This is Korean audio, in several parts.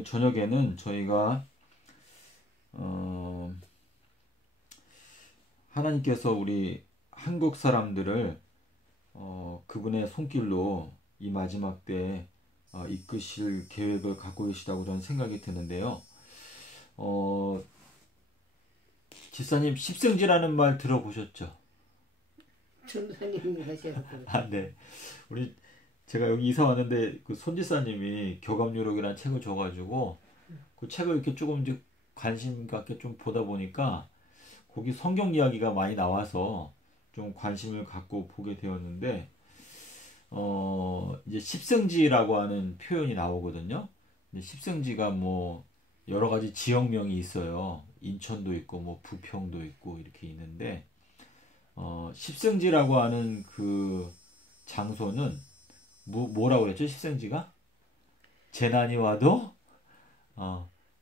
오늘 저녁에는 저희가 하나님께서 우리 한국 사람들을 그분의 손길로 이 마지막 때 이끄실 계획을 갖고 계시다고 저는 생각이 드는데요. 지사님, 십승지라는 말 들어보셨죠? 전사님이 하셔서. 네. 제가 여기 이사 왔는데 그 손지사님이 교감유록이라는 책을 줘가지고 그 책을 이렇게 조금 이제 관심 갖게 좀 보다 보니까 거기 성경 이야기가 많이 나와서 좀 관심을 갖고 보게 되었는데 이제 십승지라고 하는 표현이 나오거든요. 근데 십승지가 뭐 여러 가지 지역명이 있어요. 인천도 있고 뭐 부평도 있고 이렇게 있는데 십승지라고 하는 그 장소는 뭐라고 그랬죠? 십승지가 재난이 와도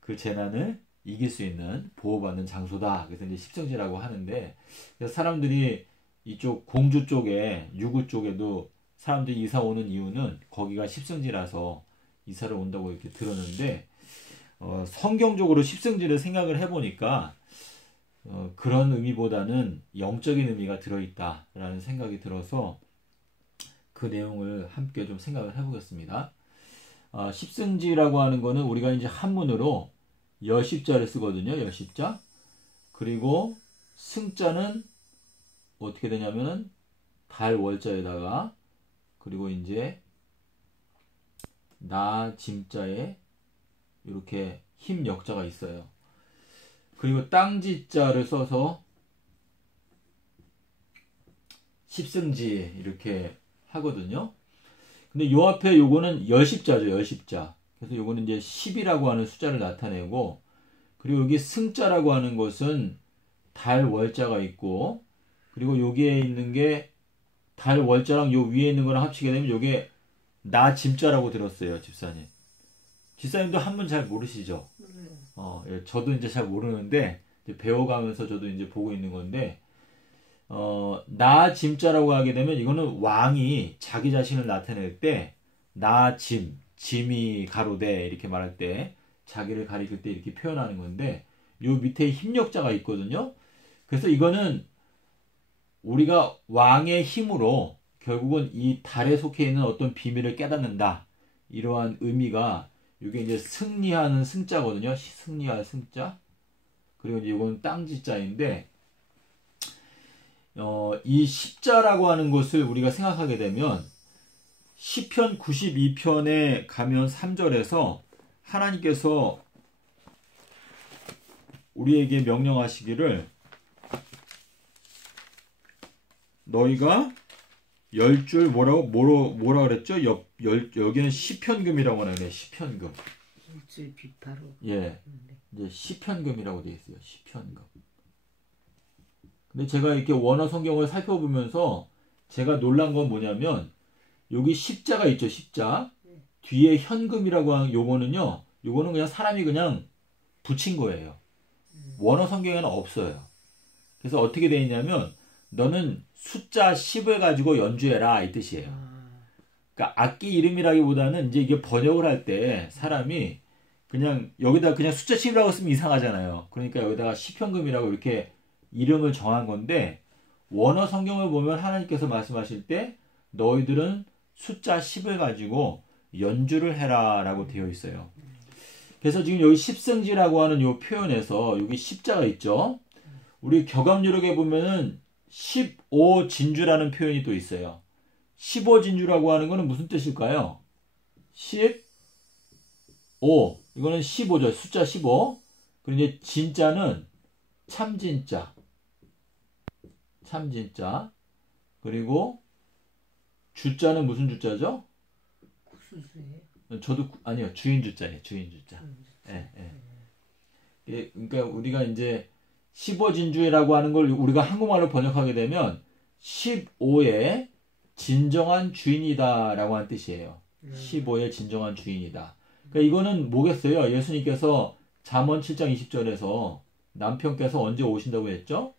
그 재난을 이길 수 있는 보호받는 장소다. 그래서 이제 십승지라고 하는데, 그래서 사람들이 이쪽 공주 쪽에 유구 쪽에도 사람들이 이사 오는 이유는 거기가 십승지라서 이사를 온다고 이렇게 들었는데, 성경적으로 십승지를 생각을 해보니까 그런 의미보다는 영적인 의미가 들어있다라는 생각이 들어서 그 내용을 함께 좀 생각을 해보겠습니다. 십승지라고 하는 거는 우리가 이제 한문으로 여십자를 쓰거든요. 여십자. 그리고 승자는 어떻게 되냐면은 달 월자에다가 그리고 이제 나 짐자에 이렇게 힘 역자가 있어요. 그리고 땅지자를 써서 십승지 이렇게 하거든요. 근데 요 앞에 요거는 여십자죠. 여십자. 그래서 요거는 이제 10이라고 하는 숫자를 나타내고, 그리고 여기 승자라고 하는 것은 달 월자가 있고, 그리고 여기에 있는 게 달 월자랑 요 위에 있는 거랑 합치게 되면 요게 나 짐자라고 들었어요. 집사님. 집사님도 한문 잘 모르시죠? 예, 저도 이제 잘 모르는데 이제 배워가면서 저도 이제 보고 있는 건데, 나 짐자라고 하게 되면 이거는 왕이 자기 자신을 나타낼 때 나 짐이 가로되 이렇게 말할 때 자기를 가리킬 때 이렇게 표현하는 건데, 요 밑에 힘력자가 있거든요. 그래서 이거는 우리가 왕의 힘으로 결국은 이 달에 속해 있는 어떤 비밀을 깨닫는다, 이러한 의미가, 이게 이제 승리하는 승자거든요. 승리할 승자. 그리고 이제 이건 땅지자인데, 이 십자라고 하는 것을 우리가 생각하게 되면 시편 92편에 가면 3절에서 하나님께서 우리에게 명령하시기를, 너희가 10줄 뭐라 그랬죠? 여기는 시편금이라고 하네. 시편금. 10줄 비파로. 예. 이제 시편금이라고 되어 있어요. 시편금. 근데 제가 이렇게 원어 성경을 살펴보면서 제가 놀란 건 뭐냐면, 여기 십자가 있죠. 십자. 뒤에 현금이라고 하는 요거는요. 요거는 그냥 사람이 그냥 붙인 거예요. 원어 성경에는 없어요. 그래서 어떻게 되어 있냐면, 너는 숫자 10을 가지고 연주해라, 이 뜻이에요. 그러니까 악기 이름이라기보다는 이제 이게 번역을 할 때 사람이 그냥 여기다 그냥 숫자 10이라고 쓰면 이상하잖아요. 그러니까 여기다가 시편금이라고 이렇게 이름을 정한 건데, 원어 성경을 보면 하나님께서 말씀하실 때 너희들은 숫자 10을 가지고 연주를 해라 라고 되어 있어요. 그래서 지금 여기 십승지라고 하는 이 표현에서 여기 십자가 있죠. 우리 교감유록에 보면은 15진주라는 표현이 또 있어요. 15진주라고 하는 거는 무슨 뜻일까요? 15. 이거는 15죠. 숫자 15. 그리고 이제 진자는 참진자. 참진자. 그리고 주자는 무슨 주자죠? 구수수예요. 아니요. 주인주자예요. 주인주자. 예, 예. 그러니까 우리가 이제 15진주라고 하는 걸 우리가 한국말로 번역하게 되면 15의 진정한 주인이다 라고 하는 뜻이에요. 15의 진정한 주인이다. 그러니까 이거는 뭐겠어요? 예수님께서 잠언 7장 20절에서 남편께서 언제 오신다고 했죠?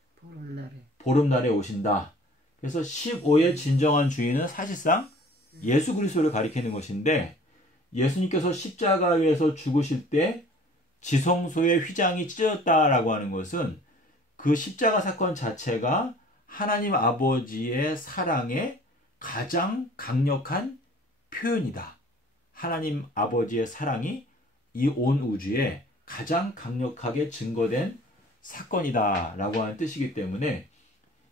보름날에 오신다. 그래서 15의 진정한 주인은 사실상 예수 그리스도를 가리키는 것인데, 예수님께서 십자가에서 죽으실 때 지성소의 휘장이 찢어졌다라고 하는 것은 그 십자가 사건 자체가 하나님 아버지의 사랑의 가장 강력한 표현이다. 하나님 아버지의 사랑이 이 온 우주에 가장 강력하게 증거된 사건이다 라고 하는 뜻이기 때문에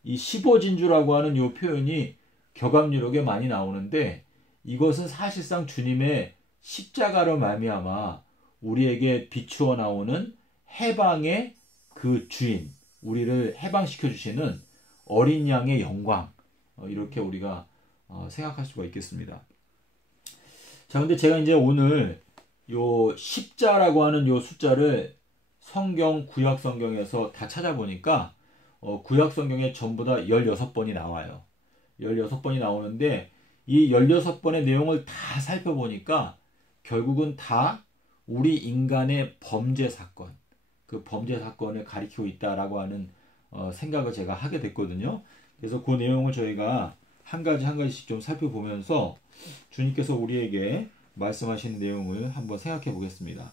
이 15진주라고 하는 이 표현이 격앙유력에 많이 나오는데, 이것은 사실상 주님의 십자가로 말미암아 우리에게 비추어 나오는 해방의 그 주인, 우리를 해방시켜 주시는 어린 양의 영광, 이렇게 우리가 생각할 수가 있겠습니다. 자, 근데 제가 이제 오늘 요 십자라고 하는 요 숫자를 성경, 구약 성경에서 다 찾아보니까 구약 성경에 전부 다 16번이 나와요. 16번이 나오는데 이 16번의 내용을 다 살펴보니까 결국은 다 우리 인간의 범죄 사건, 그 범죄 사건을 가리키고 있다라고 하는 생각을 제가 하게 됐거든요. 그래서 그 내용을 저희가 한 가지 한 가지씩 좀 살펴보면서 주님께서 우리에게 말씀하시는 내용을 한번 생각해 보겠습니다.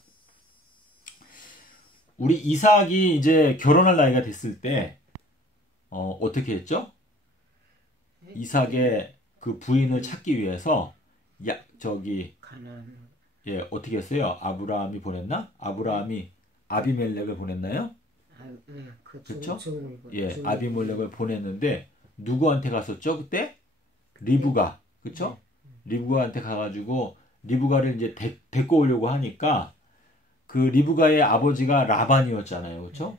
우리 이삭이 이제 결혼할 나이가 됐을 때 어떻게 했죠? 이삭의 그 부인을 찾기 위해서 예, 어떻게 했어요? 아브라함이 보냈나? 아브라함이 아비멜렉을 보냈나요? 그렇죠? 예, 아비멜렉을 보냈는데 누구한테 갔었죠? 그때 리브가, 그렇죠? 리브가한테 가가지고 리브가를 이제 데리고 오려고 하니까 그 리브가의 아버지가 라반이었잖아요, 그렇죠?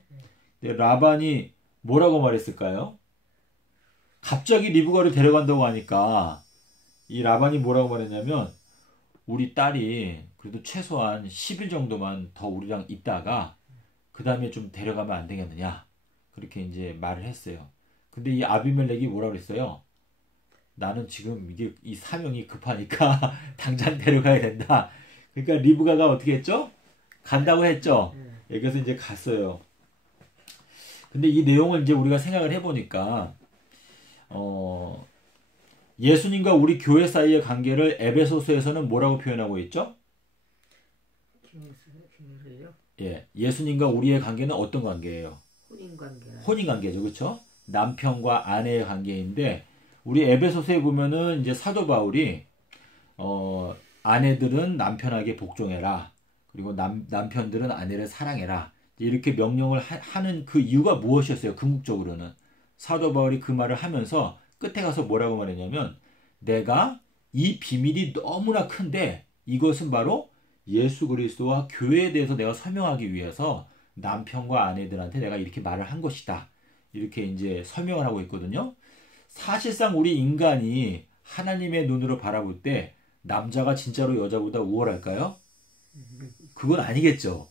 근데 라반이 뭐라고 말했을까요? 갑자기 리브가를 데려간다고 하니까 이 라반이 뭐라고 말했냐면, 우리 딸이 그래도 최소한 10일 정도만 더 우리랑 있다가 그 다음에 좀 데려가면 안 되겠느냐, 그렇게 이제 말을 했어요. 근데 이 아비멜렉이 뭐라고 그랬어요? 나는 지금 이게 이 사명이 급하니까 당장 데려가야 된다. 그러니까 리브가가 어떻게 했죠? 간다고 했죠. 예, 그래서 이제 갔어요. 근데 이 내용을 이제 우리가 생각을 해보니까 예수님과 우리 교회 사이의 관계를 에베소서에서는 뭐라고 표현하고 있죠? 예, 예수님과 우리의 관계는 어떤 관계예요? 혼인 관계죠, 그렇죠? 남편과 아내의 관계인데, 우리 에베소서에 보면은 이제 사도 바울이 아내들은 남편에게 복종해라, 그리고 남편들은 아내를 사랑해라, 이렇게 명령을 하는 그 이유가 무엇이었어요? 궁극적으로는 사도 바울이 그 말을 하면서 끝에 가서 뭐라고 말했냐면, 내가 이 비밀이 너무나 큰데 이것은 바로 예수 그리스도와 교회에 대해서 내가 설명하기 위해서 남편과 아내들한테 내가 이렇게 말을 한 것이다, 이렇게 이제 설명을 하고 있거든요. 사실상 우리 인간이 하나님의 눈으로 바라볼 때 남자가 진짜로 여자보다 우월할까요? 그건 아니겠죠.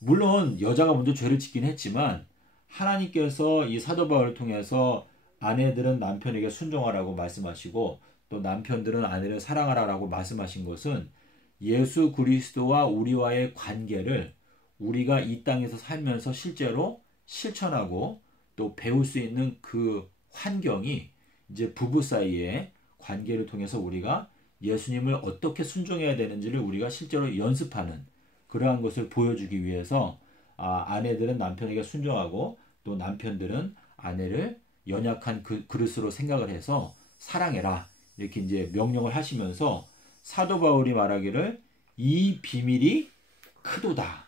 물론 여자가 먼저 죄를 짓긴 했지만 하나님께서 이 사도 바울을 통해서 아내들은 남편에게 순종하라고 말씀하시고 또 남편들은 아내를 사랑하라고 말씀하신 것은 예수 그리스도와 우리와의 관계를 우리가 이 땅에서 살면서 실제로 실천하고 또 배울 수 있는 그 환경이 이제 부부 사이의 관계를 통해서 우리가 예수님을 어떻게 순종해야 되는지를 우리가 실제로 연습하는 그러한 것을 보여주기 위해서 아내들은 남편에게 순종하고 또 남편들은 아내를 연약한 그릇으로 생각을 해서 사랑해라, 이렇게 이제 명령을 하시면서 사도 바울이 말하기를 이 비밀이 크도다,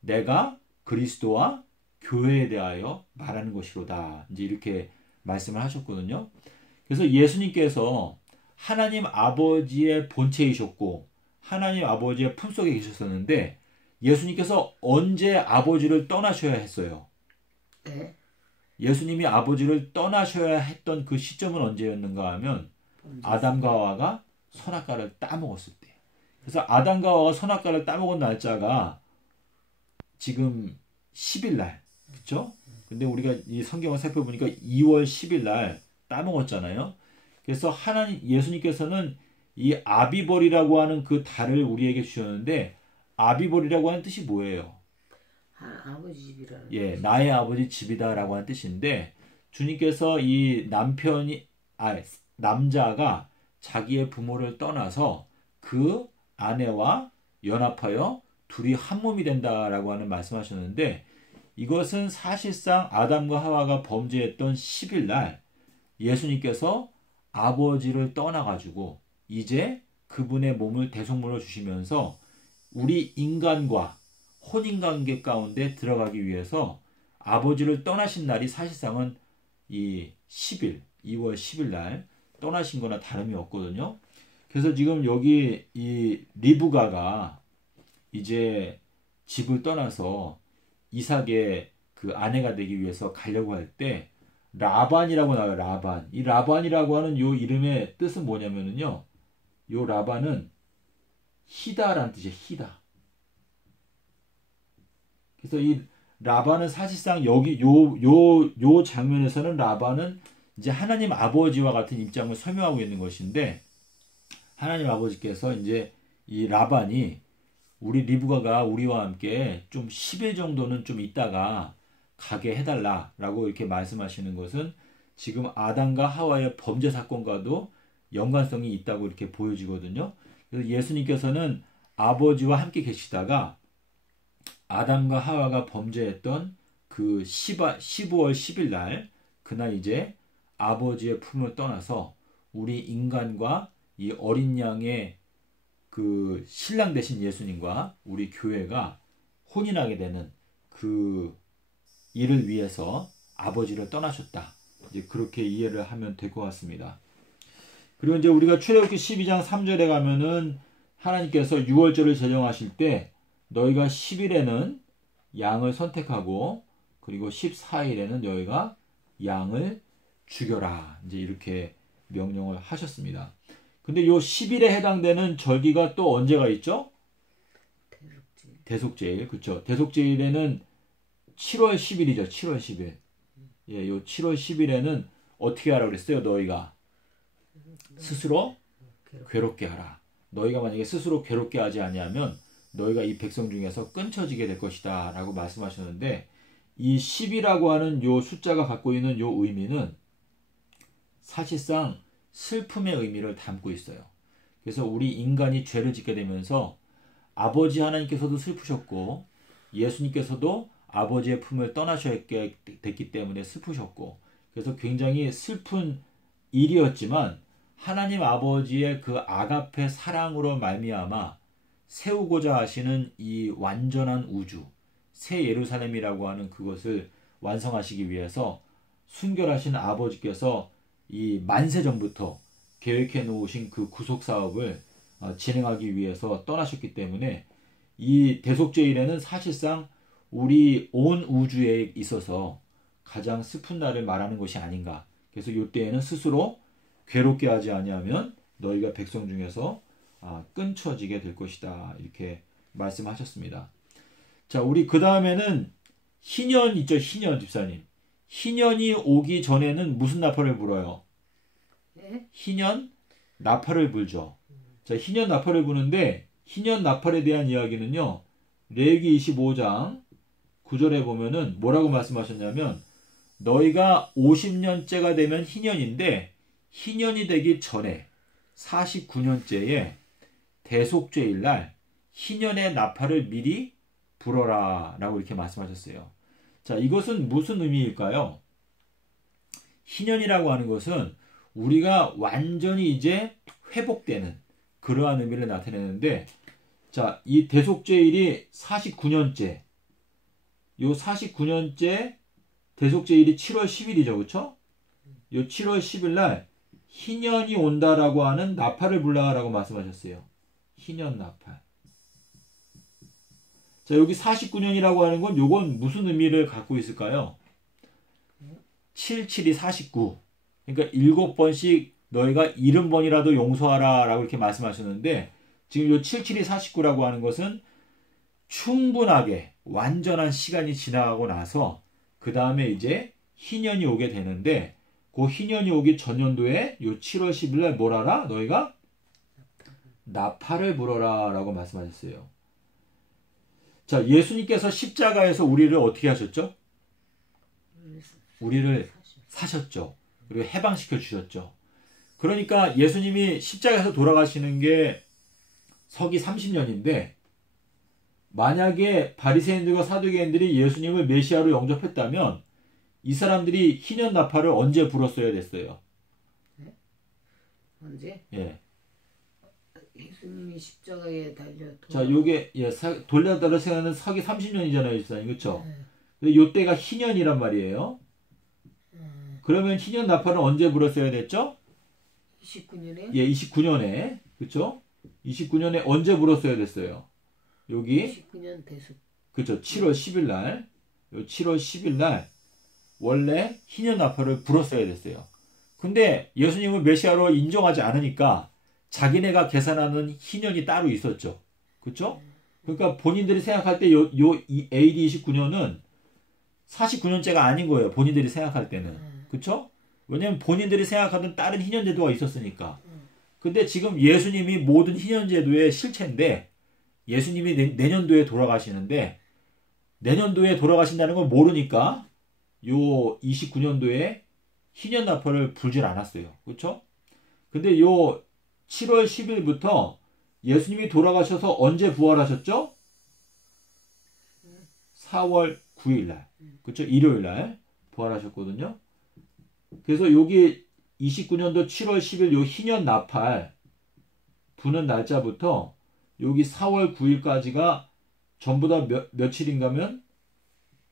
내가 그리스도와 교회에 대하여 말하는 것이로다, 이제 이렇게 말씀을 하셨거든요. 그래서 예수님께서 하나님 아버지의 본체이셨고 하나님 아버지의 품속에 계셨었는데 예수님께서 언제 아버지를 떠나셔야 했어요? 네? 예수님이 아버지를 떠나셔야 했던 그 시점은 언제였는가 하면 아담과 하와가 선악과를 따먹었을 때. 그래서 아담과 하와가 선악과를 따먹은 날짜가 지금 10일 날, 그렇죠? 근데 우리가 이 성경을 살펴보니까 2월 10일 날 따먹었잖아요. 그래서 예수님께서는 이 아비벌이라고 하는 그 달을 우리에게 주셨는데, 아비벌이라고 하는 뜻이 뭐예요? 아버지 집이라는. 예, 나의 아버지 집이다라고 하는 뜻인데, 주님께서 이 남자가 자기의 부모를 떠나서 그 아내와 연합하여 둘이 한 몸이 된다라고 하는 말씀하셨는데, 이것은 사실상 아담과 하와가 범죄했던 10일 날 예수님께서 아버지를 떠나가지고 이제 그분의 몸을 대속물로 주시면서 우리 인간과 혼인관계 가운데 들어가기 위해서 아버지를 떠나신 날이 사실상은 이 10일, 2월 10일 날 떠나신 거나 다름이 없거든요. 그래서 지금 여기 이 리브가가 이제 집을 떠나서 이삭의 그 아내가 되기 위해서 가려고 할 때 라반이라고 나와요. 라반. 이 라반이라고 하는 요 이름의 뜻은 뭐냐면은요. 요 라반은 희다라는 뜻이에요. 희다. 그래서 이 라반은 사실상 여기 요 장면에서는 라반은 이제 하나님 아버지와 같은 입장을 설명하고 있는 것인데, 하나님 아버지께서 이제 이 라반이 우리 리브가가 우리와 함께 좀 10일 정도는 좀 있다가 가게 해달라라고 이렇게 말씀하시는 것은 지금 아담과 하와의 범죄 사건과도 연관성이 있다고 이렇게 보여지거든요. 그래서 예수님께서는 아버지와 함께 계시다가 아담과 하와가 범죄했던 그 15월 10일 날 그날 이제 아버지의 품을 떠나서 우리 인간과 이 어린 양의 그 신랑 되신 예수님과 우리 교회가 혼인하게 되는 그 일을 위해서 아버지를 떠나셨다. 이제 그렇게 이해를 하면 될 것 같습니다. 그리고 이제 우리가 출애굽기 12장 3절에 가면은 하나님께서 유월절을 제정하실 때 너희가 10일에는 양을 선택하고 그리고 14일에는 너희가 양을 죽여라. 이제 이렇게 명령을 하셨습니다. 근데 요 10일에 해당되는 절기가 또 언제가 있죠? 대속제일. 그렇죠. 대속제일에는 7월 10일이죠. 7월 10일. 예, 요 7월 10일에는 어떻게 하라고 그랬어요? 너희가 스스로 괴롭게 하라. 너희가 만약에 스스로 괴롭게 하지 아니하면 너희가 이 백성 중에서 끊쳐지게 될 것이다 라고 말씀하셨는데, 이 10이라고 하는 요 숫자가 갖고 있는 요 의미는 사실상 슬픔의 의미를 담고 있어요. 그래서 우리 인간이 죄를 짓게 되면서 아버지 하나님께서도 슬프셨고 예수님께서도 아버지의 품을 떠나셔야 됐기 때문에 슬프셨고, 그래서 굉장히 슬픈 일이었지만 하나님 아버지의 그 아가페 사랑으로 말미암아 세우고자 하시는 이 완전한 우주, 새 예루살렘이라고 하는 그것을 완성하시기 위해서 순결하신 아버지께서 이 만세 전부터 계획해 놓으신 그 구속 사업을 진행하기 위해서 떠나셨기 때문에 이 대속제일에는 사실상 우리 온 우주에 있어서 가장 슬픈 날을 말하는 것이 아닌가. 그래서 이때에는 스스로 괴롭게 하지 아니하면 너희가 백성 중에서 끊쳐지게 될 것이다. 이렇게 말씀하셨습니다. 자, 우리 그 다음에는 희년 있죠. 희년 집사님. 희년이 오기 전에는 무슨 나팔을 불어요? 네? 희년 나팔을 불죠. 자, 희년 나팔을 부는데 희년 나팔에 대한 이야기는요. 레위기 25장 9절에 보면은 뭐라고 말씀하셨냐면, 너희가 50년째가 되면 희년인데 희년이 되기 전에 49년째에 대속죄일 날 희년의 나팔을 미리 불어라 라고 이렇게 말씀하셨어요. 자, 이것은 무슨 의미일까요? 희년이라고 하는 것은 우리가 완전히 이제 회복되는 그러한 의미를 나타내는데, 자, 이 대속죄일이 49년째, 요 49년째 대속죄일이 7월 10일이죠. 그렇죠? 요 7월 10일 날 희년이 온다라고 하는 나팔을 불라라고 말씀하셨어요. 희년 나팔. 자, 여기 49년이라고 하는 건 요건 무슨 의미를 갖고 있을까요? 77이 49. 그러니까 7번씩 너희가 70번이라도 용서하라 라고 이렇게 말씀하셨는데, 지금 요 77이 49라고 하는 것은 충분하게 완전한 시간이 지나가고 나서 그 다음에 이제 희년이 오게 되는데, 그 희년이 오기 전년도에 요 7월 10일 날 뭘 하라? 너희가 나팔을 불어라 라고 말씀하셨어요. 자, 예수님께서 십자가에서 우리를 어떻게 하셨죠? 우리를 사셨죠. 그리고 해방시켜 주셨죠. 그러니까 예수님이 십자가에서 돌아가시는 게 서기 30년인데 만약에 바리새인들과 사두개인들이 예수님을 메시아로 영접했다면 이 사람들이 희년 나팔을 언제 불었어야 됐어요? 네? 언제? 예. 예수님이 십자가에 달려 자, 요게 돌려달라 생각하는 서기 30년이잖아요, 일단 그렇죠? 네. 근데 요때가 희년이란 말이에요. 그러면 희년 나팔은 언제 불었어야 됐죠? 29년에? 예, 29년에. 그렇죠? 29년에 언제 불었어야 됐어요? 여기 29년 대숙. 그렇죠. 7월 10일 날. 요 7월 10일 날 원래 희년 나팔을 불었어야 됐어요. 근데 예수님을 메시아로 인정하지 않으니까 자기네가 계산하는 희년이 따로 있었죠. 그렇죠? 그러니까 본인들이 생각할 때 AD 29년은 49년째가 아닌 거예요. 본인들이 생각할 때는. 그렇죠? 왜냐면 본인들이 생각하던 다른 희년 제도가 있었으니까. 근데 지금 예수님이 모든 희년 제도의 실체인데 예수님이 내년도에 돌아가시는데 내년도에 돌아가신다는 걸 모르니까 요 29년도에 희년 나팔을 불질 않았어요. 그렇죠? 근데 요 7월 10일부터 예수님이 돌아가셔서 언제 부활하셨죠? 4월 9일 날. 그렇죠? 일요일 날 부활하셨거든요. 그래서 여기 29년도 7월 10일 요 희년 나팔 부는 날짜부터 여기 4월 9일까지가 전부 다 며칠인가면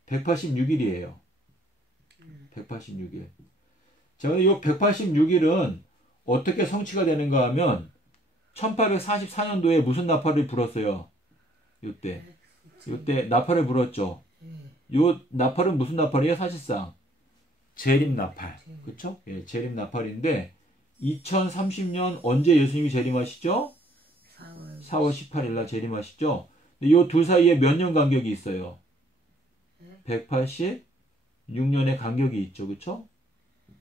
186일이에요. 186일. 자, 근데 이 186일은 어떻게 성취가 되는가 하면 1844년도에 무슨 나팔을 불었어요? 요때 나팔을 불었죠. 요 나팔은 무슨 나팔이에요? 사실상 재림 나팔. 그렇죠? 예, 재림 나팔인데 2030년 언제 예수님이 재림하시죠? 4월 18일 날 재림하시죠. 이 둘 사이에 몇 년 간격이 있어요? 186년의 간격이 있죠. 그렇죠?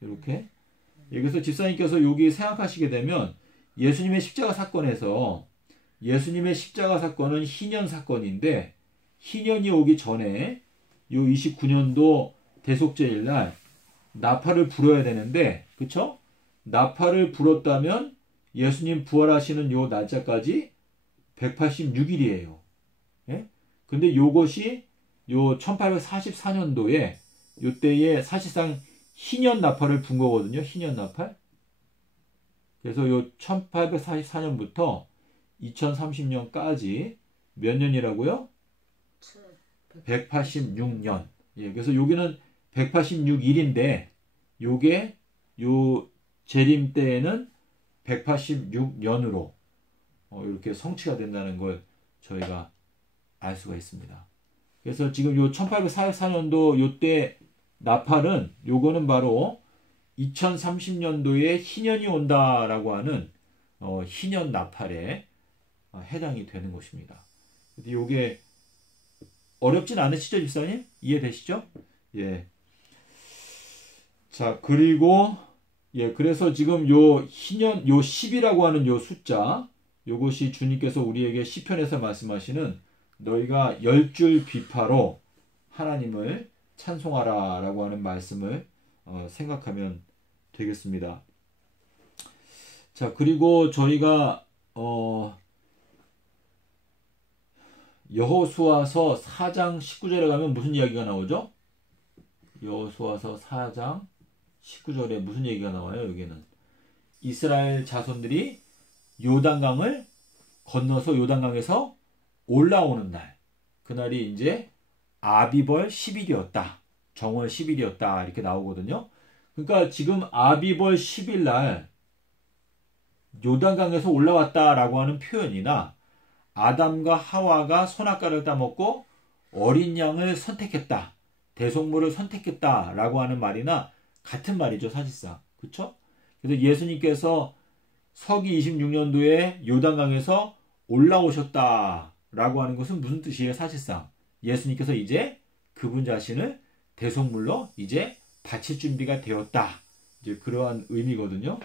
이렇게. 여기서 집사님께서 여기 생각하시게 되면 예수님의 십자가 사건에서 예수님의 십자가 사건은 희년 사건인데 희년이 오기 전에 요 29년도 대속죄일 날 나팔을 불어야 되는데 그쵸? 나팔을 불었다면 예수님 부활하시는 요 날짜까지 186일이에요. 예? 근데 요것이 요 1844년도에 요때에 사실상 희년 나팔을 분 거거든요. 희년 나팔. 그래서 요 1844년부터 2030년까지 몇 년이라고요? 186년. 예, 그래서 여기는 186일인데 요게 요 재림 때에는 186년으로 이렇게 성취가 된다는 걸 저희가 알 수가 있습니다. 그래서 지금 요 1844년도 요때 나팔은 요거는 바로 2030년도에 희년이 온다라고 하는 희년 나팔에 해당이 되는 것입니다. 요게 어렵진 않으시죠, 집사님? 이해되시죠? 예. 자, 그리고 예, 그래서 지금 요 희년 요 10이라고 하는 요 숫자 요것이 주님께서 우리에게 시편에서 말씀하시는 너희가 10줄 비파로 하나님을 찬송하라 라고 하는 말씀을 생각하면 되겠습니다. 자, 그리고 저희가 여호수아서 4장 19절에 가면 무슨 이야기가 나오죠? 여호수아서 4장 19절에 무슨 얘기가 나와요? 여기는 이스라엘 자손들이 요단강을 건너서 요단강에서 올라오는 날, 그날이 이제 아비벌 10일이었다. 정월 10일이었다. 이렇게 나오거든요. 그러니까 지금 아비벌 10일 날 요단강에서 올라왔다라고 하는 표현이나 아담과 하와가 선악과를 따먹고 어린 양을 선택했다. 대속물을 선택했다라고 하는 말이나 같은 말이죠. 사실상. 그렇죠? 그래서 예수님께서 서기 26년도에 요단강에서 올라오셨다라고 하는 것은 무슨 뜻이에요? 사실상 예수님께서 이제 그분 자신을 대속물로 이제 바칠 준비가 되었다. 이제 그러한 의미거든요.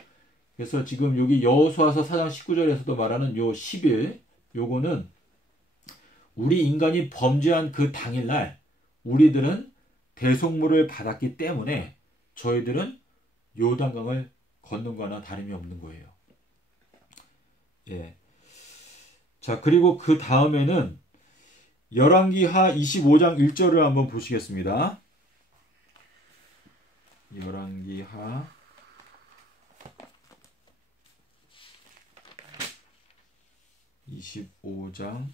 그래서 지금 여기 여호수아서 4장 19절에서도 말하는 요 10일 요거는 우리 인간이 범죄한 그 당일날 우리들은 대속물을 받았기 때문에 저희들은 요단강을 걷는 거나 다름이 없는 거예요. 예. 자, 그리고 그 다음에는 열왕기하 25장 1절을 한번 보시겠습니다. 열왕기하 25장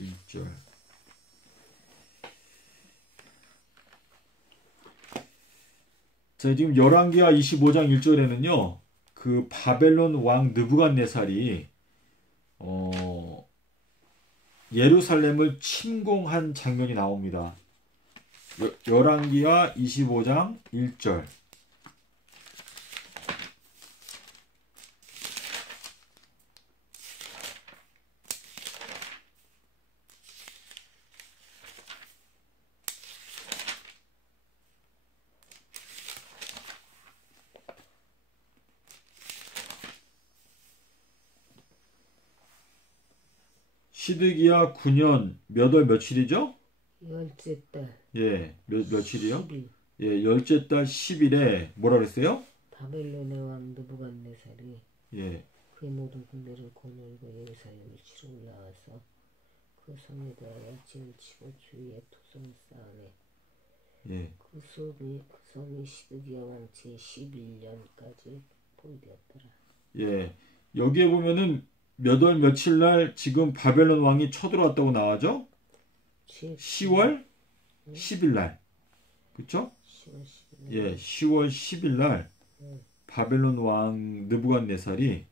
1절. 자, 지금 열왕기하 25장 1절에는요. 그 바벨론 왕 느부갓네살이 예루살렘을 침공한 장면이 나옵니다. 열왕기하 25장 1절. 시드기야 9년 몇 월 며칠이죠? 열째 달. 예, 며칠이요? 10일. 예, 열째 달 10일에 뭐라 그랬어요? 바벨론의 왕 느부갓네살이 예, 그의 모든 군대를 거느리고 예루살렘을 치러 올라와서 그 성에 대하여 진을 치고 주위에 토성을 쌓아내. 예, 그 성이 시드기야 왕치 11년까지 포위되었더라. 예. 여기에 보면은 몇 월 며칠 날 지금 바벨론 왕이 쳐들어왔다고 나와죠? 10월 10일 날. 그쵸? 10월 10일. 예, 10월 10일 날 바벨론 왕 느부갓네살이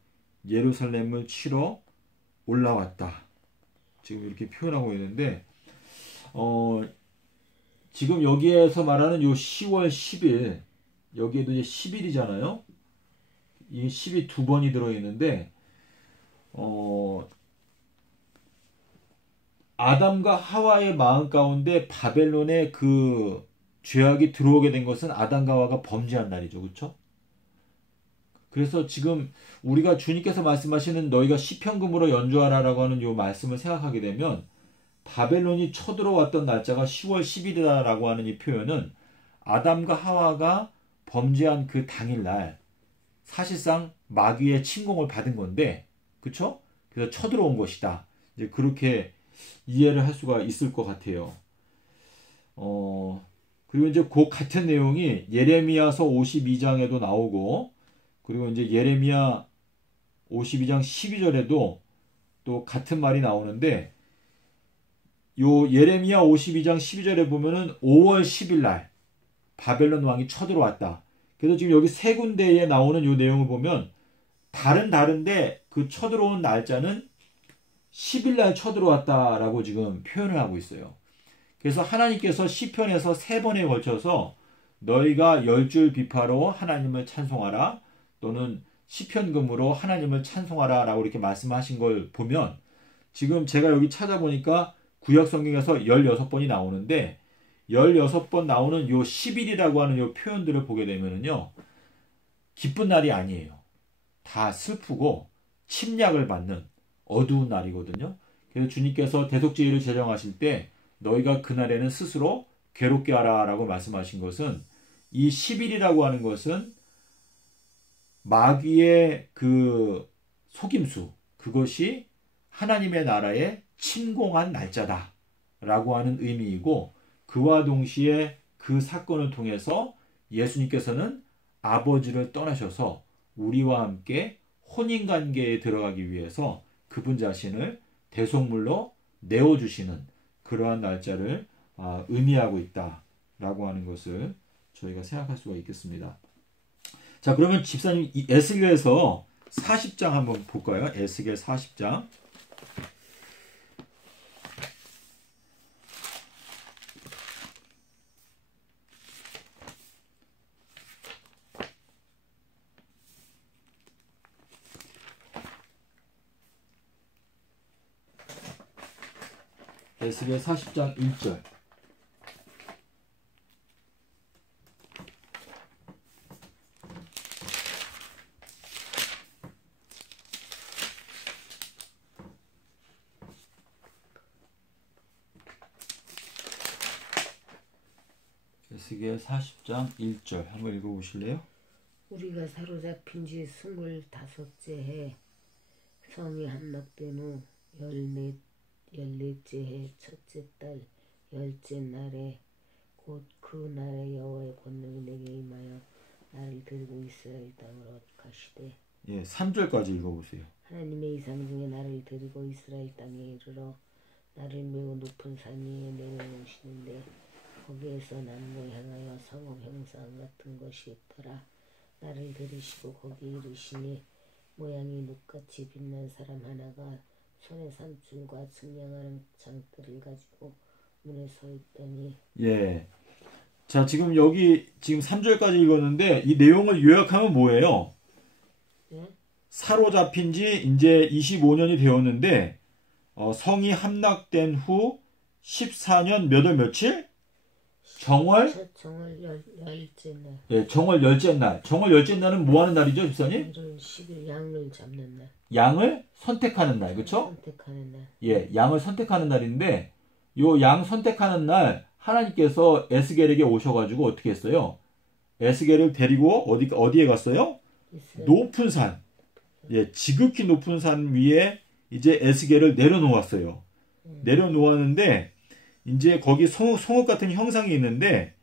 예루살렘을 치러 올라왔다. 지금 이렇게 표현하고 있는데 지금 여기에서 말하는 요 10월 10일 여기에도 이제 10일이잖아요. 이 10이 두 번이 들어있는데 아담과 하와의 마음 가운데 바벨론의 그 죄악이 들어오게 된 것은 아담과 하와가 범죄한 날이죠. 그렇죠? 그래서 지금 우리가 주님께서 말씀하시는 너희가 시편금으로 연주하라라고 하는 요 말씀을 생각하게 되면 바벨론이 쳐들어왔던 날짜가 10월 10일이다라고 하는 이 표현은 아담과 하와가 범죄한 그 당일날 사실상 마귀의 침공을 받은 건데, 그쵸? 그래서 쳐들어온 것이다. 이제 그렇게 이해를 할 수가 있을 것 같아요. 그리고 이제 그 같은 내용이 예레미야서 52장에도 나오고, 그리고 이제 예레미야 52장 12절에도 또 같은 말이 나오는데, 요 예레미야 52장 12절에 보면은 5월 10일 날 바벨론 왕이 쳐들어왔다. 그래서 지금 여기 세 군데에 나오는 요 내용을 보면 다른데 그 쳐들어온 날짜는 10일 날 쳐들어왔다라고 지금 표현을 하고 있어요. 그래서 하나님께서 시편에서 세 번에 걸쳐서 너희가 열줄 비파로 하나님을 찬송하라 또는 시편금으로 하나님을 찬송하라 라고 이렇게 말씀하신 걸 보면 지금 제가 여기 찾아보니까 구약 성경에서 16번이 나오는데 16번 나오는 요 10일이라고 하는 요 표현들을 보게 되면은요. 기쁜 날이 아니에요. 다 슬프고 침략을 받는 어두운 날이거든요. 그래서 주님께서 대속죄를 제정하실 때 너희가 그날에는 스스로 괴롭게 하라 라고 말씀하신 것은 이 10일이라고 하는 것은 마귀의 그 속임수 그것이 하나님의 나라에 침공한 날짜다 라고 하는 의미이고 그와 동시에 그 사건을 통해서 예수님께서는 아버지를 떠나셔서 우리와 함께 혼인관계에 들어가기 위해서 그분 자신을 대속물로 내어주시는 그러한 날짜를 의미하고 있다라고 하는 것을 저희가 생각할 수가 있겠습니다. 자, 그러면 집사님 이 에스겔에서 40장 한번 볼까요? 에스겔 40장. 에스겔 40장 1절. 에스겔 40장 1절 한번 읽어보실래요? 우리가 사로잡힌 지 25째 해 성이 함락된 후 열넷째 해 첫째 달 열째 날에 곧 그 날에 여호와의 권능이 내게 임하여 나를 들고 이스라엘 땅으로 가시되. 예, 3절까지 읽어보세요. 하나님의 이상 중에 나를 데리고 이스라엘 땅에 이르러 나를 매우 높은 산 위에 내려놓으시는데 거기에서 남을 향하여 성읍 형상 같은 것이 있더라. 나를 들이시고 거기 이르시니 모양이 눕같이 빛난 사람 하나가 손에 산줄과 측량하는 장대를 가지고 문에 서 있더니. 예. 자, 지금 여기 지금 3절까지 읽었는데 이 내용을 요약하면 뭐예요? 예? 사로잡힌 지 이제 25년이 되었는데 성이 함락된 후 14년 몇 월 며칠? 정월 열째 날. 예, 정월 열째 날. 정월 열째 날은 뭐 하는 날이죠, 집사님? 10일 양을 잡는 날. 양을 선택하는 날, 그렇죠? 선택하는 날. 예, 양을 선택하는 날인데 요 양 선택하는 날 하나님께서 에스겔에게 오셔가지고 어떻게 했어요? 에스겔을 데리고 어디에 갔어요? 높은 산, 예, 지극히 높은 산 위에 이제 에스겔을 내려놓았어요. 내려놓았는데 이제 거기 성읍 같은 형상이 있는데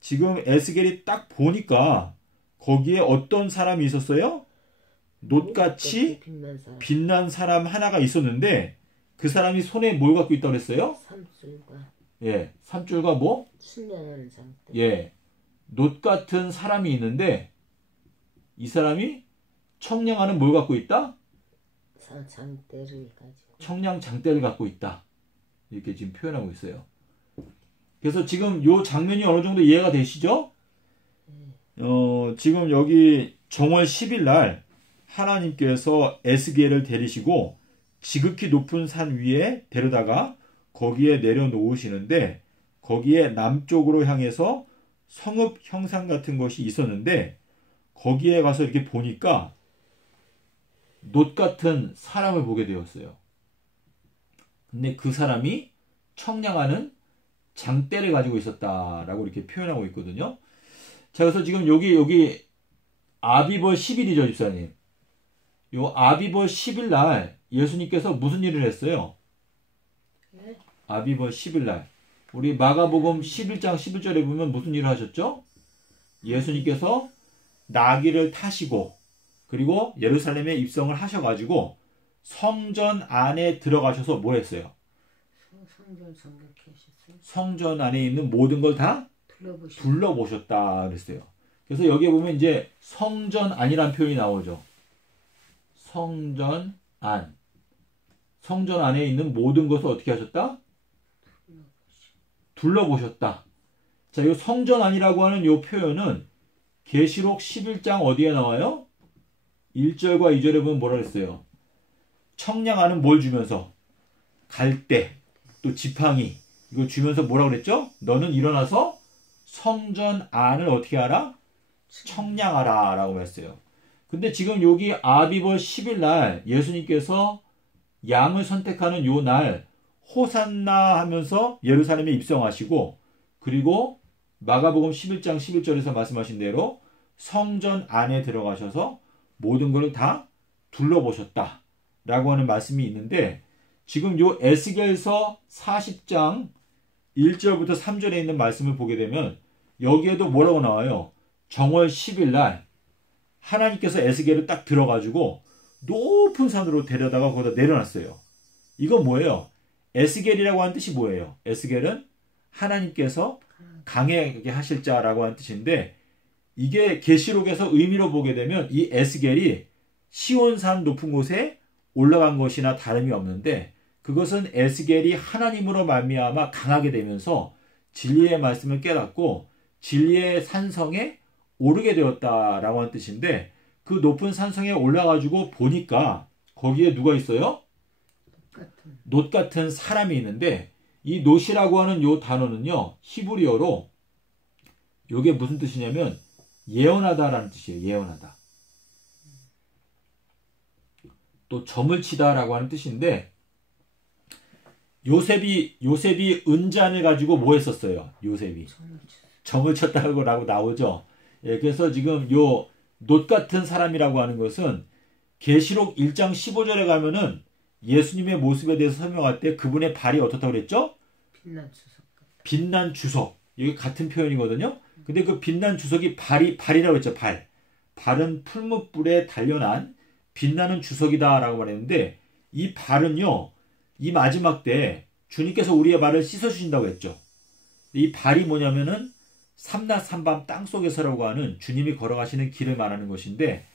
지금 에스겔이 딱 보니까 거기에 어떤 사람이 있었어요? 놋같이 빛난 사람 하나가 있었는데 그 사람이 손에 뭘 갖고 있다고 그랬어요? 삼줄과. 예, 삼줄과 뭐? 측량하는 장대. 예, 놋 같은 사람이 있는데 이 사람이 청량하는 뭘 갖고 있다? 장대를 가지고. 청량 장대를 갖고 있다. 이렇게 지금 표현하고 있어요. 그래서 지금 요 장면이 어느 정도 이해가 되시죠? 지금 여기 정월 10일 날 하나님께서 에스겔을 데리시고 지극히 높은 산 위에 데려다가 거기에 내려놓으시는데 거기에 남쪽으로 향해서 성읍 형상 같은 것이 있었는데 거기에 가서 이렇게 보니까 놋 같은 사람을 보게 되었어요. 근데 그 사람이 청량하는 장대를 가지고 있었다라고 이렇게 표현하고 있거든요. 자, 그래서 지금 여기 아비벌 10일이죠, 집사님. 요 아비벌 10일 날 예수님께서 무슨 일을 했어요? 네? 아비벌 10일 날. 우리 마가복음 11장 11절에 보면 무슨 일을 하셨죠? 예수님께서 나귀를 타시고 그리고 예루살렘에 입성을 하셔가지고 성전 안에 들어가셔서 뭐 했어요? 성전 정복해 하셨어요. 성전 안에 있는 모든 걸 다 둘러보셨다 그랬어요. 그래서 여기에 보면 이제 성전 안이란 표현이 나오죠. 성전 안. 성전 안에 있는 모든 것을 어떻게 하셨다? 둘러보셨다. 자, 이 성전 안이라고 하는 이 표현은 계시록 11장 어디에 나와요? 1절과 2절에 보면 뭐라 그랬어요? 청량하는 뭘 주면서? 갈대, 또 지팡이, 이거 주면서 뭐라 그랬죠? 너는 일어나서 성전 안을 어떻게 하라? 청량하라 라고 했어요. 근데 지금 여기 아비벌 10일 날 예수님께서 양을 선택하는 요 날 호산나 하면서 예루살렘에 입성하시고 그리고 마가복음 11장 11절에서 말씀하신 대로 성전 안에 들어가셔서 모든 것을 다 둘러보셨다 라고 하는 말씀이 있는데 지금 요 에스겔서 40장 1절부터 3절에 있는 말씀을 보게 되면 여기에도 뭐라고 나와요? 정월 10일 날 하나님께서 에스겔을 딱 들어가지고 높은 산으로 데려다가 거기다 내려놨어요. 이건 뭐예요? 에스겔이라고 하는 뜻이 뭐예요? 에스겔은 하나님께서 강하게 하실 자라고 하는 뜻인데 이게 계시록에서 의미로 보게 되면 이 에스겔이 시온산 높은 곳에 올라간 것이나 다름이 없는데 그것은 에스겔이 하나님으로 말미암아 강하게 되면서 진리의 말씀을 깨닫고 진리의 산성에 오르게 되었다라고 하는 뜻인데 그 높은 산성에 올라가지고 보니까 거기에 누가 있어요? 놋 같은 사람이 있는데 이 놋이라고 하는 요 단어는요 히브리어로 요게 무슨 뜻이냐면 예언하다라는 뜻이에요. 예언하다. 또 점을 치다라고 하는 뜻인데 요셉이 은잔을 가지고 뭐 했었어요? 요셉이 점을 쳤다고 나오죠. 예, 그래서 지금 요 놋 같은 사람이라고 하는 것은 계시록 1장 15절에 가면은 예수님의 모습에 대해서 설명할 때 그분의 발이 어떻다고 그랬죠? 빛난 주석 같다. 빛난 주석. 이게 같은 표현이거든요. 근데 그 빛난 주석이 발이라고 했죠. 발은 풀무불에 단련한 빛나는 주석이다라고 말했는데 이 발은요. 이 마지막 때 주님께서 우리의 발을 씻어주신다고 했죠. 이 발이 뭐냐면은 삼낮 삼밤 땅속에서라고 하는 주님이 걸어가시는 길을 말하는 것인데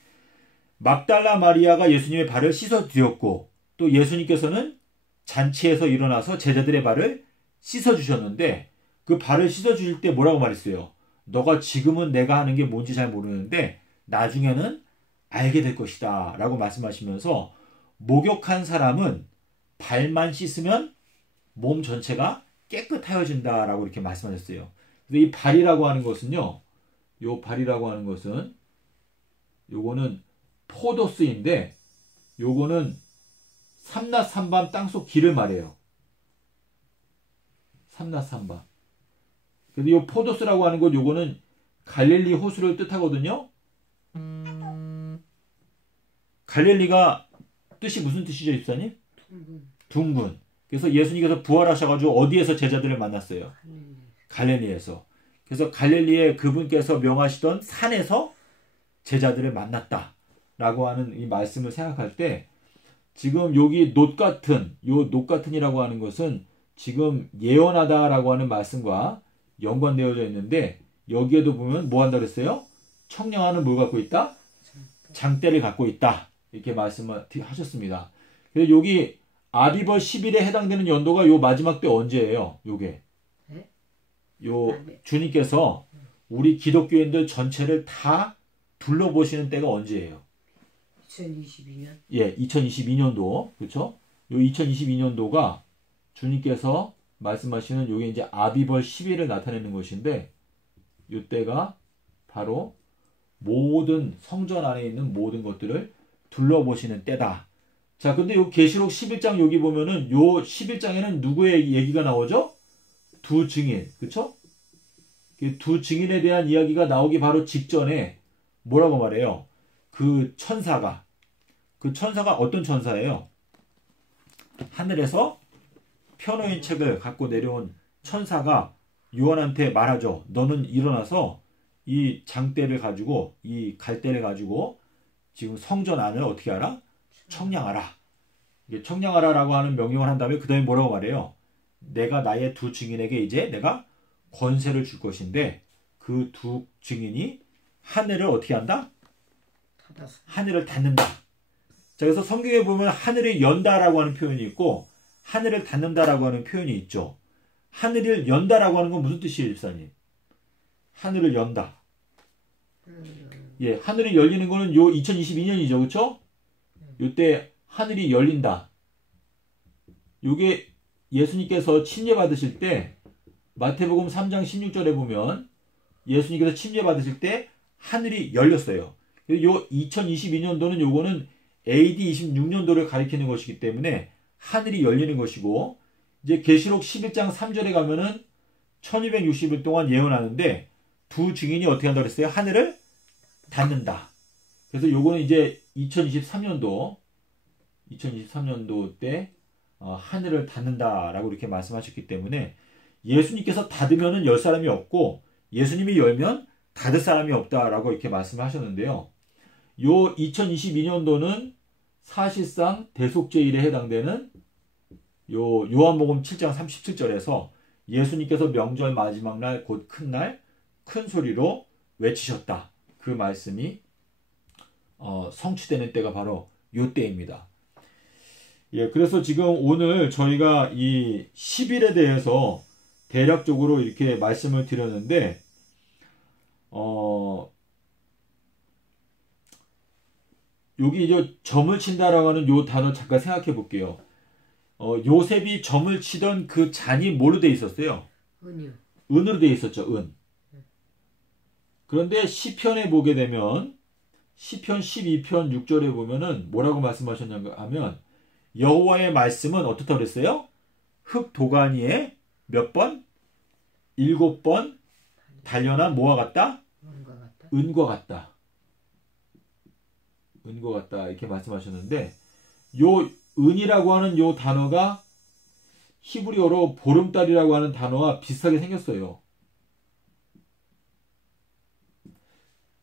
막달라 마리아가 예수님의 발을 씻어드렸고 또 예수님께서는 잔치에서 일어나서 제자들의 발을 씻어주셨는데 그 발을 씻어주실 때 뭐라고 말했어요? 너가 지금은 내가 하는 게 뭔지 잘 모르는데 나중에는 알게 될 것이다 라고 말씀하시면서 목욕한 사람은 발만 씻으면 몸 전체가 깨끗하여진다 라고 이렇게 말씀하셨어요. 이 발이라고 하는 것은요. 요 발이라고 하는 것은 요거는 포도스인데 요거는 삼낮 삼밤 땅속 길을 말해요. 삼낮 삼밤. 그래서 요 포도스라고 하는 것 요거는 갈릴리 호수를 뜻하거든요. 갈릴리가 뜻이 무슨 뜻이죠, 집사님? 둥근. 그래서 예수님께서 부활하셔가지고 어디에서 제자들을 만났어요? 갈릴리에서. 그래서 갈릴리에 그분께서 명하시던 산에서 제자들을 만났다. 라고 하는 이 말씀을 생각할 때 지금 여기 놋 같은이라고 하는 것은 지금 예언하다라고 하는 말씀과 연관되어져 있는데 여기에도 보면 뭐 한다고 했어요? 청량하는 뭘 갖고 있다? 장대를 갖고 있다. 이렇게 말씀을 하셨습니다. 그래서 여기 아비벌 10일에 해당되는 연도가 요 마지막 때 언제예요? 요게. 요 주님께서 우리 기독교인들 전체를 다 둘러보시는 때가 언제예요? 2022년? 예, 2022년도. 그렇죠? 요 2022년도가 주님께서 말씀하시는 요게 이제 아비벌 10일을 나타내는 것인데 요때가 바로 모든 성전 안에 있는 모든 것들을 둘러보시는 때다. 자, 근데 요 계시록 11장 여기 보면은 요 11장에는 누구의 얘기가 나오죠? 두 증인. 그쵸? 두 증인에 대한 이야기가 나오기 바로 직전에 뭐라고 말해요? 그 천사가 어떤 천사예요? 하늘에서 편호인 책을 갖고 내려온 천사가 요한한테 말하죠. 너는 일어나서 이 장대를 가지고 이 갈대를 가지고 지금 성전 안을 어떻게 하라? 청량하라. 청량하라라고 하는 명령을 한 다음에 그 다음에 뭐라고 말해요? 내가 나의 두 증인에게 이제 내가 권세를 줄 것인데 그 두 증인이 하늘을 어떻게 한다? 하늘을 닫는다. 자, 그래서 성경에 보면 하늘이 연다라고 하는 표현이 있고 하늘을 닫는다라고 하는 표현이 있죠. 하늘을 연다라고 하는 건 무슨 뜻이에요, 집사님? 하늘을 연다. 예, 하늘이 열리는 거는 요 2022년이죠, 그렇죠? 요때 하늘이 열린다. 요게 예수님께서 침례 받으실 때 마태복음 3장 16절에 보면 예수님께서 침례 받으실 때 하늘이 열렸어요. 요 2022년도는 요거는 AD 26년도를 가리키는 것이기 때문에 하늘이 열리는 것이고 이제 계시록 11장 3절에 가면은 1260일 동안 예언하는데 두 증인이 어떻게 한다고 그랬어요? 하늘을 닫는다. 그래서 요거는 이제 2023년도 때 하늘을 닫는다라고 이렇게 말씀하셨기 때문에 예수님께서 닫으면은 열 사람이 없고 예수님이 열면 닫을 사람이 없다라고 이렇게 말씀을 하셨는데요. 요 2022년도는 사실상 대속죄일에 해당되는 요 요한복음 7장 37절에서 예수님께서 명절 마지막 날 곧 큰 날 큰 소리로 외치셨다. 그 말씀이 성취되는 때가 바로 요 때입니다. 예, 그래서 지금 오늘 저희가 이 10일에 대해서 대략적으로 이렇게 말씀을 드렸는데 여기 이제 점을 친다라고 하는 요 단어 잠깐 생각해 볼게요. 요셉이 점을 치던 그 잔이 뭐로 돼 있었어요? 은이요. 은으로 돼 있었죠. 은. 그런데 시편에 보게 되면 시편 12편 6절에 보면은 뭐라고 말씀하셨냐고 하면 여호와의 말씀은 어떻다고 그랬어요? 흙 도가니에 몇 번? 7번 단련한 뭐와 같다? 은과 같다. 은과 같다. 이렇게 말씀하셨는데 요 은이라고 하는 요 단어가 히브리어로 보름달이라고 하는 단어와 비슷하게 생겼어요.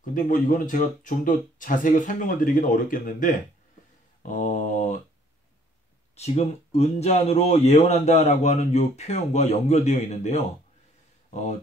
근데 뭐 이거는 제가 좀 더 자세하게 설명을 드리기는 어렵겠는데, 지금 은잔으로 예언한다라고 하는 요 표현과 연결되어 있는데요.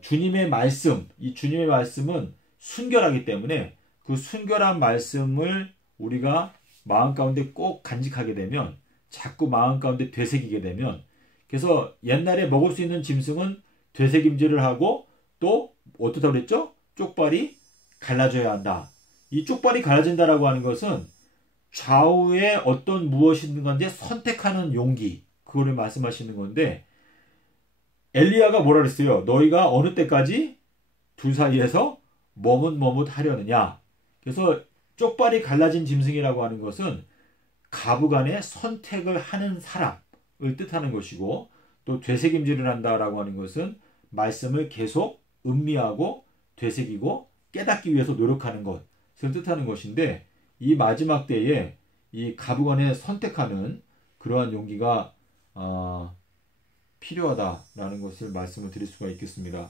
주님의 말씀, 이 주님의 말씀은 순결하기 때문에 그 순결한 말씀을 우리가 마음 가운데 꼭 간직하게 되면, 자꾸 마음 가운데 되새기게 되면, 그래서 옛날에 먹을 수 있는 짐승은 되새김질을 하고 또 어떻다고 그랬죠? 쪽발이 갈라져야 한다. 이 쪽발이 갈라진다라고 하는 것은 좌우에 어떤 무엇이든 간에 선택하는 용기, 그거를 말씀하시는 건데, 엘리야가 뭐라 그랬어요? 너희가 어느 때까지 둘 사이에서 머뭇머뭇하려느냐. 그래서 쪽발이 갈라진 짐승이라고 하는 것은 가부간의 선택을 하는 사람을 뜻하는 것이고, 또 되새김질을 한다라고 하는 것은 말씀을 계속 음미하고 되새기고 깨닫기 위해서 노력하는 것을 뜻하는 것인데, 이 마지막 때에 이 가부간에 선택하는 그러한 용기가 필요하다라는 것을 말씀을 드릴 수가 있겠습니다.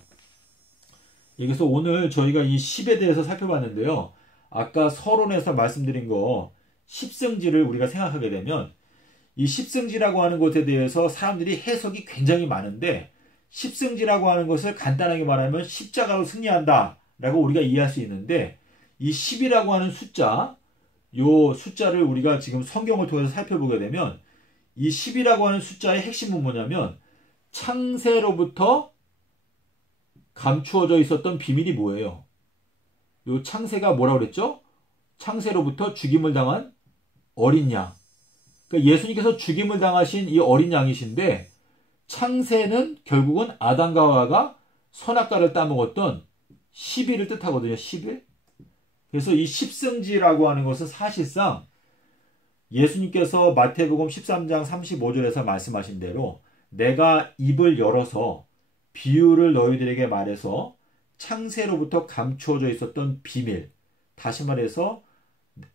여기서 오늘 저희가 이 10에 대해서 살펴봤는데요. 아까 서론에서 말씀드린 거 10승지를 우리가 생각하게 되면, 이 10승지라고 하는 것에 대해서 사람들이 해석이 굉장히 많은데, 10승지라고 하는 것을 간단하게 말하면 십자가로 승리한다 라고 우리가 이해할 수 있는데, 이 10이라고 하는 숫자, 요 숫자를 우리가 지금 성경을 통해서 살펴보게 되면, 이 10이라고 하는 숫자의 핵심은 뭐냐면, 창세로부터 감추어져 있었던 비밀이 뭐예요? 요 창세가 뭐라고 그랬죠? 창세로부터 죽임을 당한 어린 양. 그러니까 예수님께서 죽임을 당하신 이 어린 양이신데, 창세는 결국은 아담과 하와가 선악과를 따먹었던 10일을 뜻하거든요. 10일. 그래서 이 10승지라고 하는 것은 사실상 예수님께서 마태복음 13장 35절에서 말씀하신 대로 내가 입을 열어서 비유를 너희들에게 말해서 창세로부터 감추어져 있었던 비밀, 다시 말해서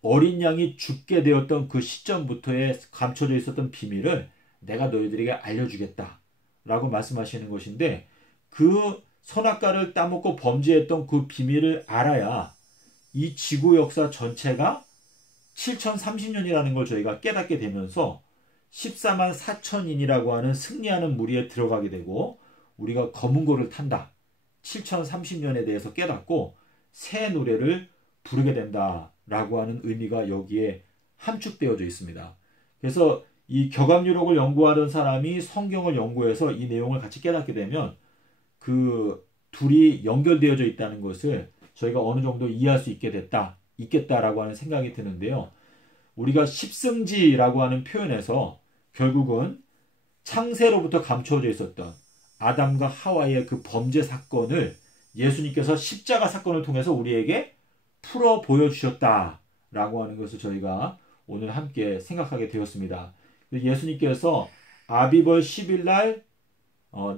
어린 양이 죽게 되었던 그 시점부터의 감춰져 있었던 비밀을 내가 너희들에게 알려주겠다 라고 말씀하시는 것인데, 그 선악과를 따먹고 범죄했던 그 비밀을 알아야 이 지구 역사 전체가 7030년이라는 걸 저희가 깨닫게 되면서 14만 4천인이라고 하는 승리하는 무리에 들어가게 되고, 우리가 검은 고를 탄다, 7030년에 대해서 깨닫고 새 노래를 부르게 된다라고 하는 의미가 여기에 함축되어져 있습니다. 그래서 이 격암유록을 연구하던 사람이 성경을 연구해서 이 내용을 같이 깨닫게 되면 그 둘이 연결되어져 있다는 것을 저희가 어느 정도 이해할 수 있겠다라고 하는 생각이 드는데요. 우리가 십승지라고 하는 표현에서 결국은 창세로부터 감춰져 있었던 아담과 하와의 그 범죄 사건을 예수님께서 십자가 사건을 통해서 우리에게 풀어 보여주셨다라고 하는 것을 저희가 오늘 함께 생각하게 되었습니다. 예수님께서 아비벌 10일 날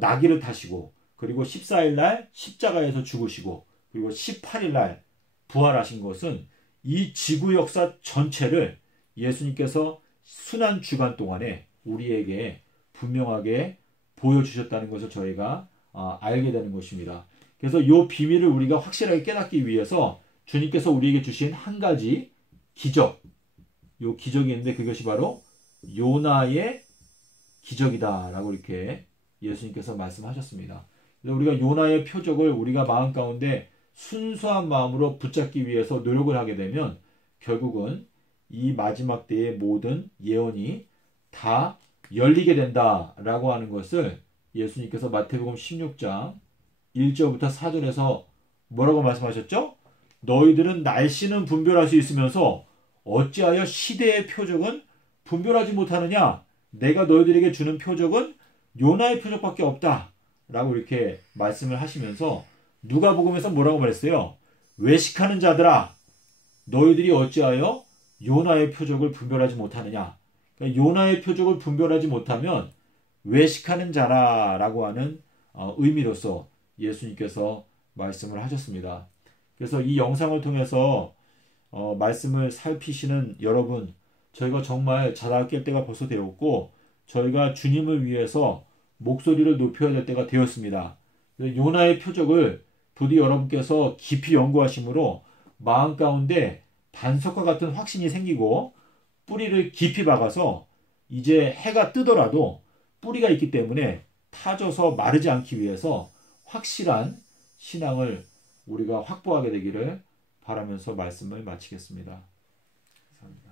나귀를 타시고, 그리고 14일 날 십자가에서 죽으시고, 그리고 18일 날 부활하신 것은 이 지구 역사 전체를 예수님께서 순환 주간 동안에 우리에게 분명하게 보여주셨다는 것을 저희가 알게 되는 것입니다. 그래서 이 비밀을 우리가 확실하게 깨닫기 위해서 주님께서 우리에게 주신 한 가지 기적, 이 기적이 있는데 그것이 바로 요나의 기적이다라고 이렇게 예수님께서 말씀하셨습니다. 그래서 우리가 요나의 표적을 우리가 마음 가운데 순수한 마음으로 붙잡기 위해서 노력을 하게 되면 결국은 이 마지막 때의 모든 예언이 다 열리게 된다라고 하는 것을 예수님께서 마태복음 16장 1절부터 4절에서 뭐라고 말씀하셨죠? 너희들은 날씨는 분별할 수 있으면서 어찌하여 시대의 표적은 분별하지 못하느냐? 내가 너희들에게 주는 표적은 요나의 표적밖에 없다 라고 이렇게 말씀을 하시면서 누가복음에서 뭐라고 말했어요? 외식하는 자들아, 너희들이 어찌하여 요나의 표적을 분별하지 못하느냐? 그러니까 요나의 표적을 분별하지 못하면 외식하는 자라라고 하는 의미로서 예수님께서 말씀을 하셨습니다. 그래서 이 영상을 통해서 말씀을 살피시는 여러분, 저희가 정말 자다 깰 때가 벌써 되었고 저희가 주님을 위해서 목소리를 높여야 될 때가 되었습니다. 요나의 표적을 부디 여러분께서 깊이 연구하심으로 마음 가운데 반석과 같은 확신이 생기고 뿌리를 깊이 박아서 이제 해가 뜨더라도 뿌리가 있기 때문에 타져서 마르지 않기 위해서 확실한 신앙을 우리가 확보하게 되기를 바라면서 말씀을 마치겠습니다. 감사합니다.